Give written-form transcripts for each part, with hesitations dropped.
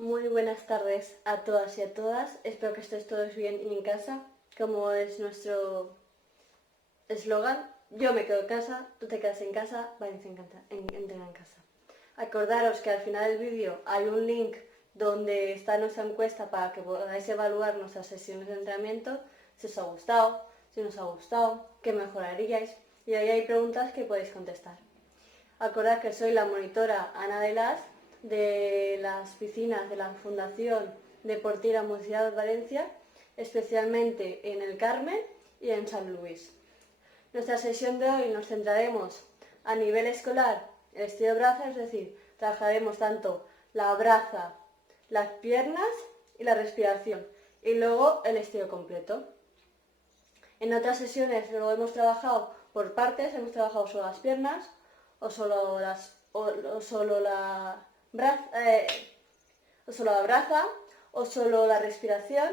Muy buenas tardes a todas y a todas. Espero que estéis todos bien y en casa. Como es nuestro eslogan, yo me quedo en casa, tú te quedas en casa, Valencia entrena en casa. Acordaros que al final del vídeo hay un link donde está nuestra encuesta para que podáis evaluar nuestras sesiones de entrenamiento, si os ha gustado, si no os ha gustado, qué mejoraríais, y ahí hay preguntas que podéis contestar. Acordad que soy la monitora Ana de Las de las piscinas de la Fundación Deportiva Municipal de Valencia, especialmente en el Carmen y en San Luis. Nuestra sesión de hoy nos centraremos a nivel escolar el estilo braza, es decir, trabajaremos tanto la braza, las piernas y la respiración, y luego el estilo completo. En otras sesiones lo hemos trabajado por partes, hemos trabajado solo las piernas, o solo la braza, o solo la respiración.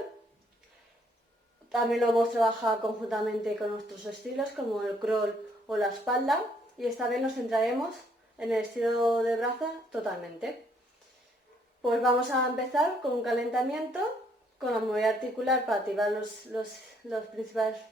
También lo hemos trabajado conjuntamente con nuestros estilos, como el crawl o la espalda, y esta vez nos centraremos en el estilo de braza totalmente. Pues vamos a empezar con un calentamiento, con la movilidad articular para activar los principales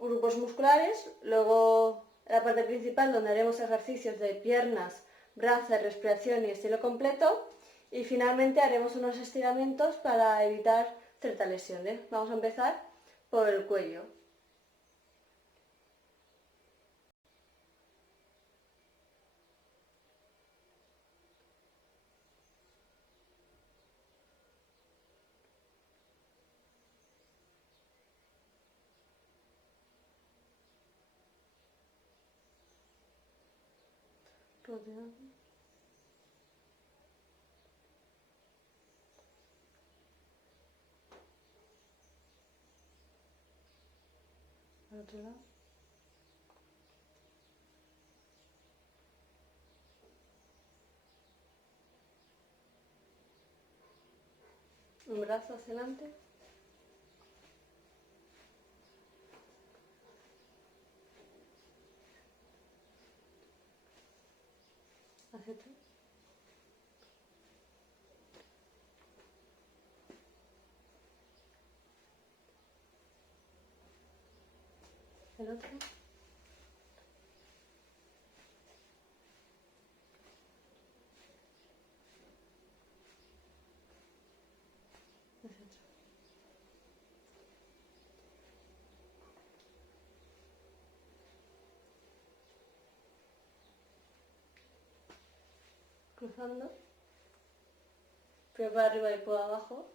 grupos musculares, luego la parte principal donde haremos ejercicios de piernas, brazos, respiración y estilo completo, y finalmente haremos unos estiramientos para evitar ciertas lesiones. Vamos a empezar por el cuello. Rodeando. Al otro lado. Un brazo hacia adelante. Hacia atrás. El otro. Hacia atrás. Cruzando. Primero para arriba y por abajo.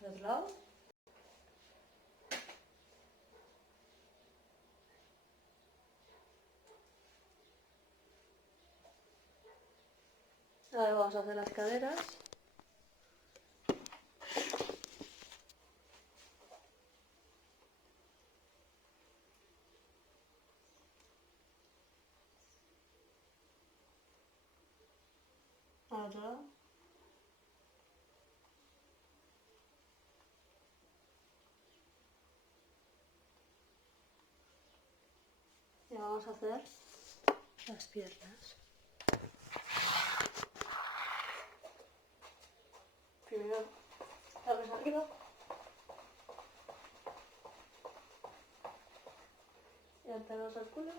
Al otro lado. Ahora vamos a hacer las caderas. Al otro lado. Y vamos a hacer las piernas. Primero, abres arriba. Y alternamos el culo.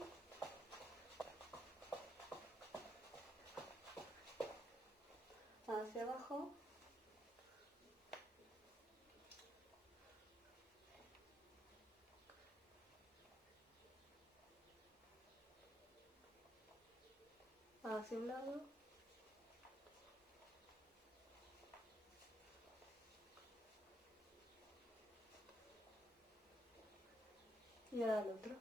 Hacia abajo. Hacia un lado. Y ahora al otro.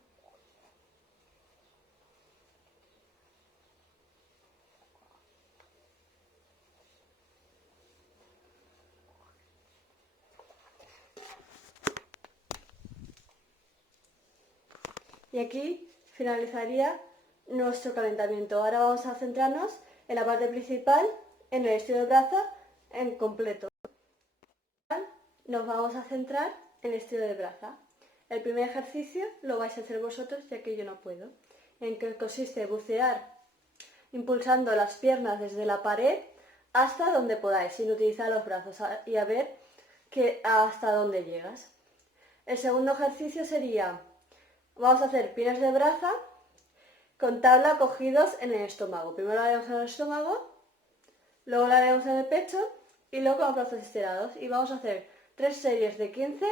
Y aquí finalizaría nuestro calentamiento. Ahora vamos a centrarnos en la parte principal, en el estilo de braza, en completo. Nos vamos a centrar en el estilo de braza. El primer ejercicio lo vais a hacer vosotros, ya que yo no puedo, en que consiste en bucear impulsando las piernas desde la pared hasta donde podáis, sin utilizar los brazos, y a ver hasta dónde llegas. El segundo ejercicio sería, vamos a hacer piernas de braza con tabla cogidos en el estómago. Primero lo haremos en el estómago, luego lo haremos en el pecho y luego con los brazos estirados. Y vamos a hacer 3 series de 15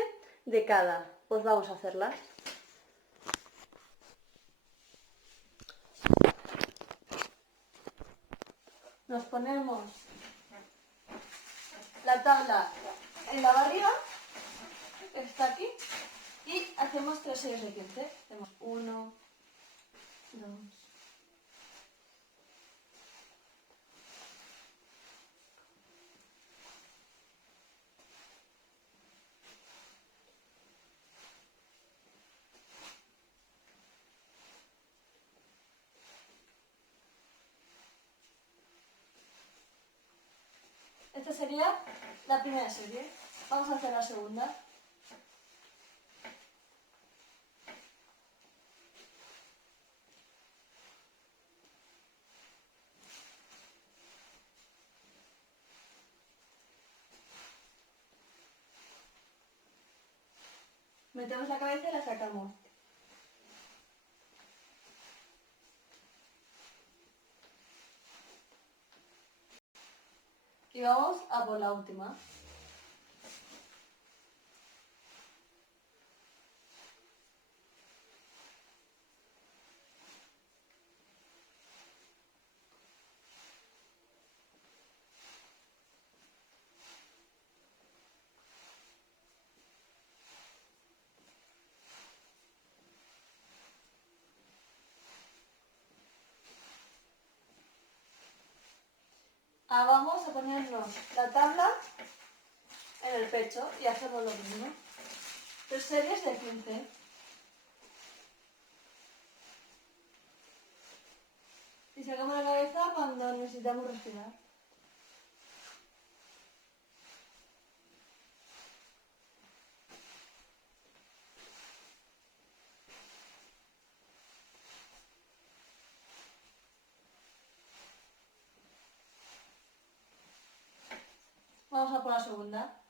de cada. Pues vamos a hacerlas. Nos ponemos la tabla en la barriga, que está aquí, y hacemos 3 series de 15. Hacemos 1, 2, esta sería la primera serie. Vamos a hacer la segunda. Metemos la cabeza y la sacamos. Y vamos a por la última. Ahora vamos a ponernos la tabla en el pecho y hacemos lo mismo. 3 series de 15. Y sacamos la cabeza cuando necesitamos respirar. Vamos a por la segunda.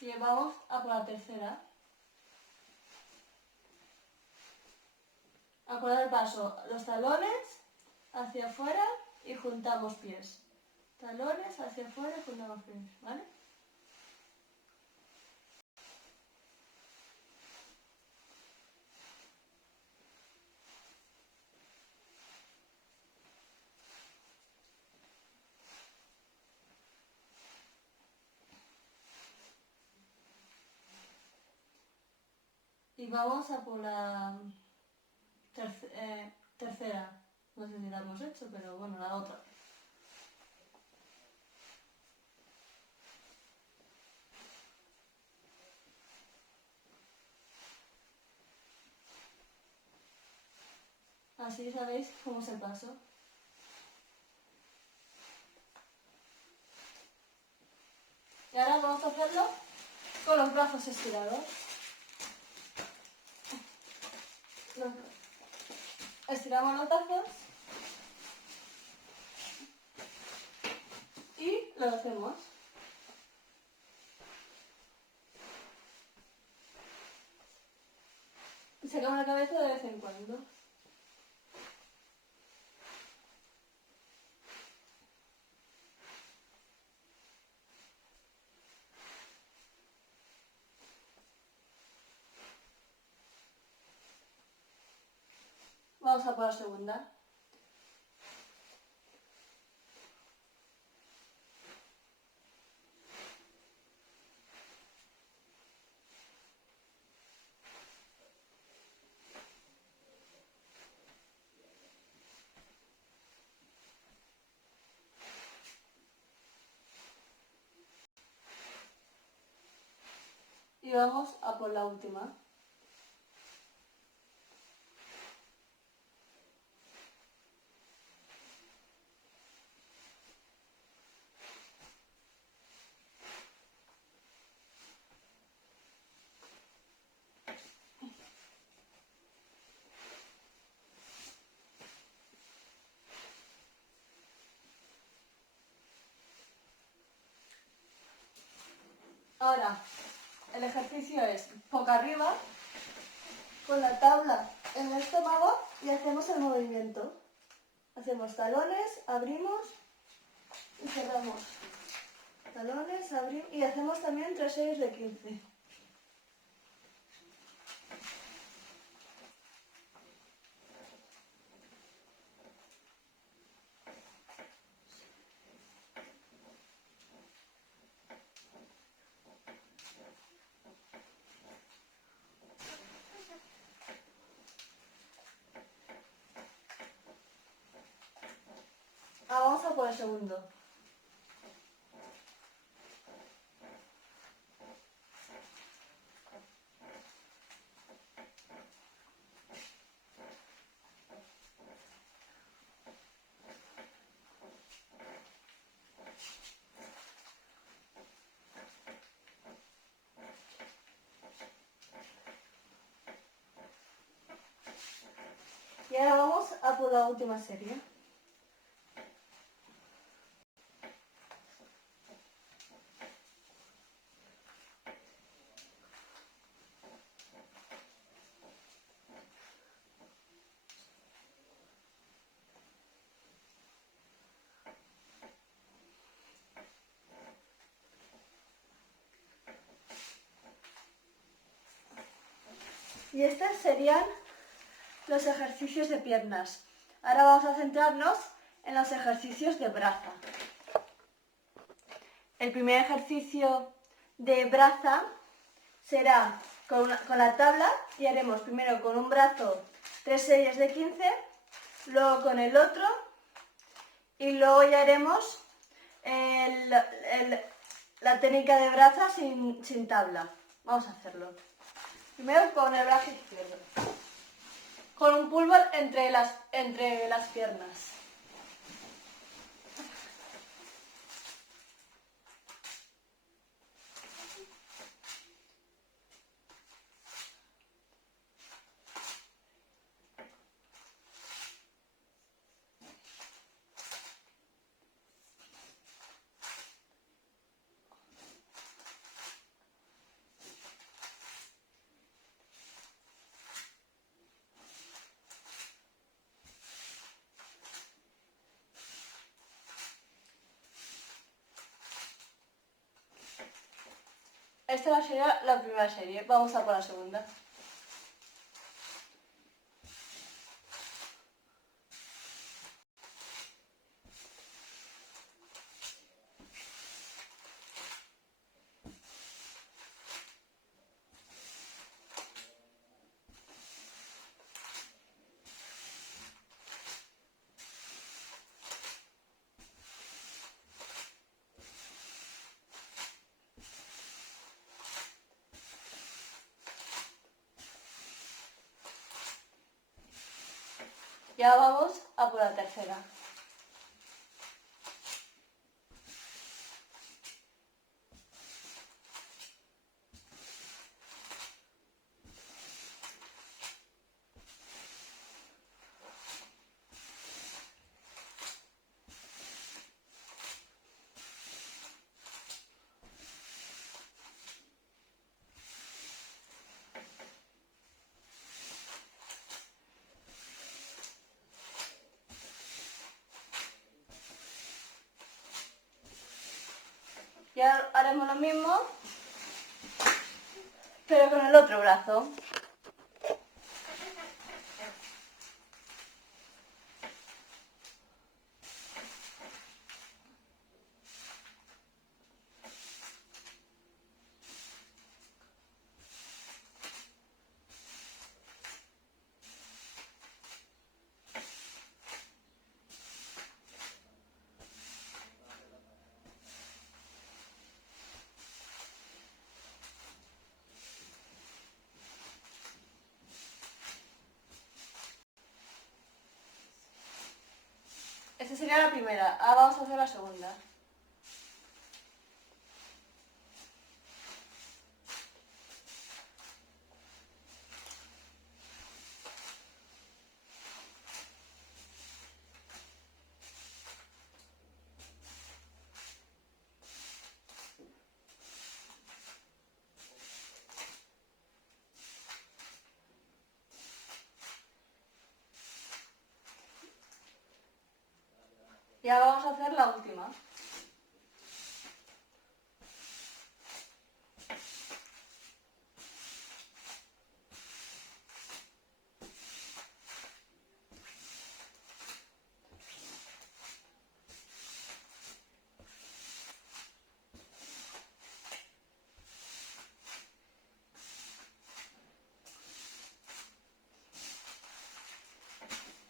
Y vamos a por la tercera. Acordad el paso, los talones hacia afuera y juntamos pies. Talones hacia afuera y juntamos pies, ¿vale? Y vamos a por la tercera. No sé si la hemos hecho, pero bueno, la otra. Así sabéis cómo es el paso. Y ahora vamos a hacerlo con los brazos estirados. Estiramos los brazos y lo hacemos. Y sacamos la cabeza de vez en cuando. Vamos a por la segunda. Y vamos a por la última. Ahora, el ejercicio es boca arriba, con la tabla en el estómago y hacemos el movimiento. Hacemos talones, abrimos y cerramos. Talones, abrimos y hacemos también 3 series de 15. Vamos a por el segundo. Y ahora vamos a por la última serie. Y estos serían los ejercicios de piernas. Ahora vamos a centrarnos en los ejercicios de braza. El primer ejercicio de braza será con la tabla y haremos primero con un brazo 3 series de 15, luego con el otro y luego ya haremos la técnica de braza sin tabla. Vamos a hacerlo. Primero con el brazo izquierdo, con un pulvar entre las piernas. Esta sería la primera serie. Vamos a por la segunda. Ya vamos a por la tercera. Y ahora haremos lo mismo, pero con el otro brazo. sería la primera. Ahora vamos a hacer la segunda. Y ahora vamos a hacer la última.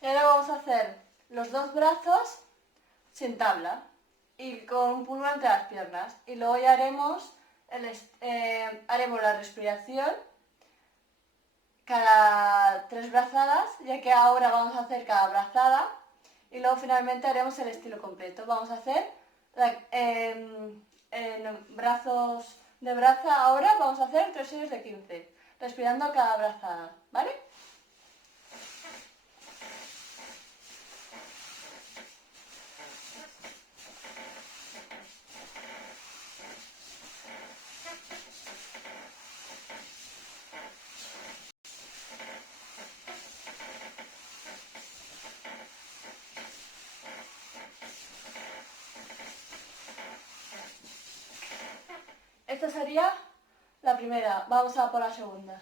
Y ahora vamos a hacer los dos brazos sin tabla y con un pulmón entre las piernas. Y luego ya haremos, haremos la respiración cada 3 brazadas, ya que ahora vamos a hacer cada brazada y luego finalmente haremos el estilo completo. Vamos a hacer en brazos de braza, ahora vamos a hacer 3 series de 15, respirando cada brazada, ¿vale? Esta sería la primera, vamos a por la segunda.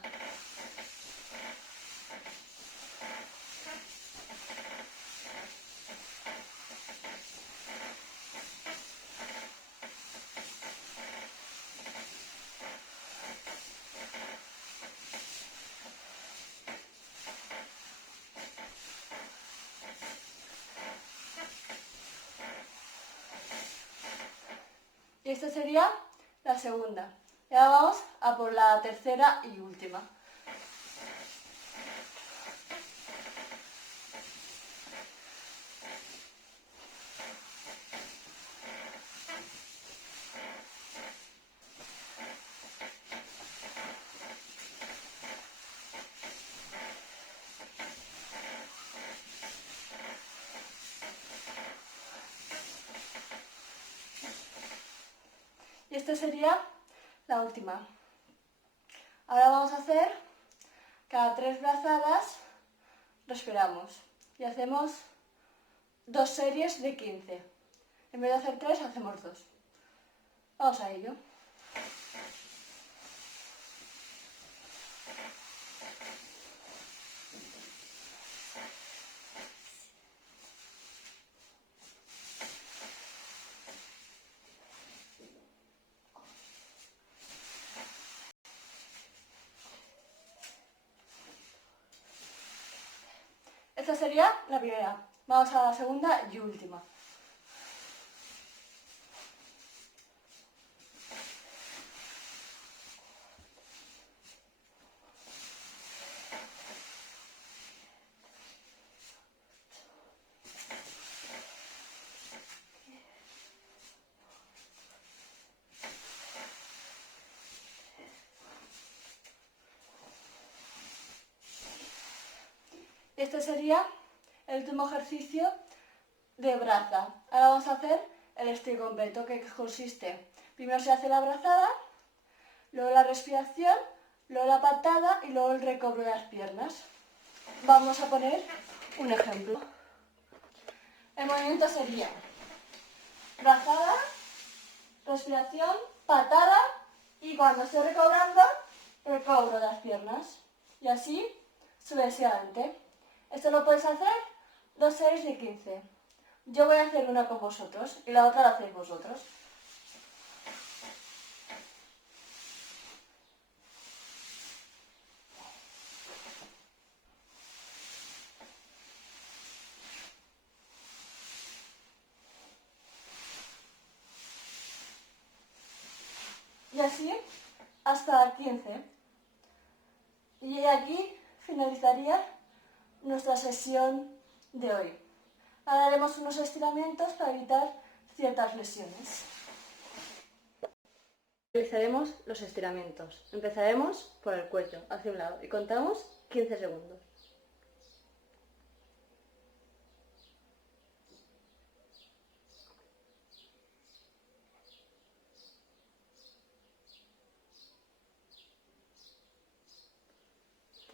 Y esta sería la segunda. Y ahora vamos a por la tercera y última. Y esta sería la última. Ahora vamos a hacer cada 3 brazadas, respiramos y hacemos 2 series de 15. En vez de hacer 3, hacemos 2. Vamos a ello. Esta sería la primera. Vamos a la segunda y última. Este sería el último ejercicio de braza. Ahora vamos a hacer el estilo completo, que consiste, primero se hace la brazada, luego la respiración, luego la patada y luego el recobro de las piernas. Vamos a poner un ejemplo. El movimiento sería brazada, respiración, patada y cuando esté recobrando, recobro de las piernas. Y así sucesivamente. Esto lo podéis hacer 2 series de 15. Yo voy a hacer una con vosotros y la otra la hacéis vosotros. Y así hasta 15. Y aquí finalizaría nuestra sesión de hoy. Ahora haremos unos estiramientos para evitar ciertas lesiones. Realizaremos los estiramientos. Empezaremos por el cuello, hacia un lado, y contamos 15 segundos.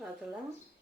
Al otro lado.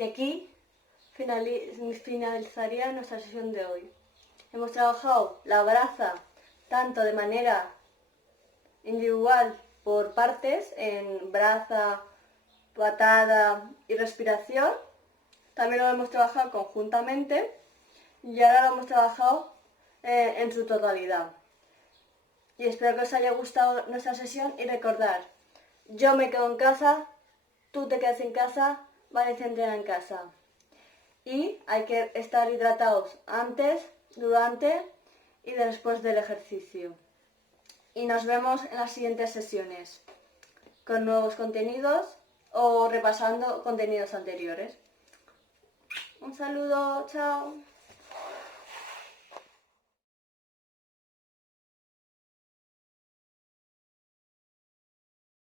Y aquí finalizaría nuestra sesión de hoy. Hemos trabajado la braza tanto de manera individual por partes, en braza, patada y respiración. También lo hemos trabajado conjuntamente y ahora lo hemos trabajado en su totalidad. Y espero que os haya gustado nuestra sesión y recordar, yo me quedo en casa, tú te quedas en casa, Valencia entrena en casa. Y hay que estar hidratados antes, durante y después del ejercicio. Y nos vemos en las siguientes sesiones con nuevos contenidos o repasando contenidos anteriores. Un saludo, chao.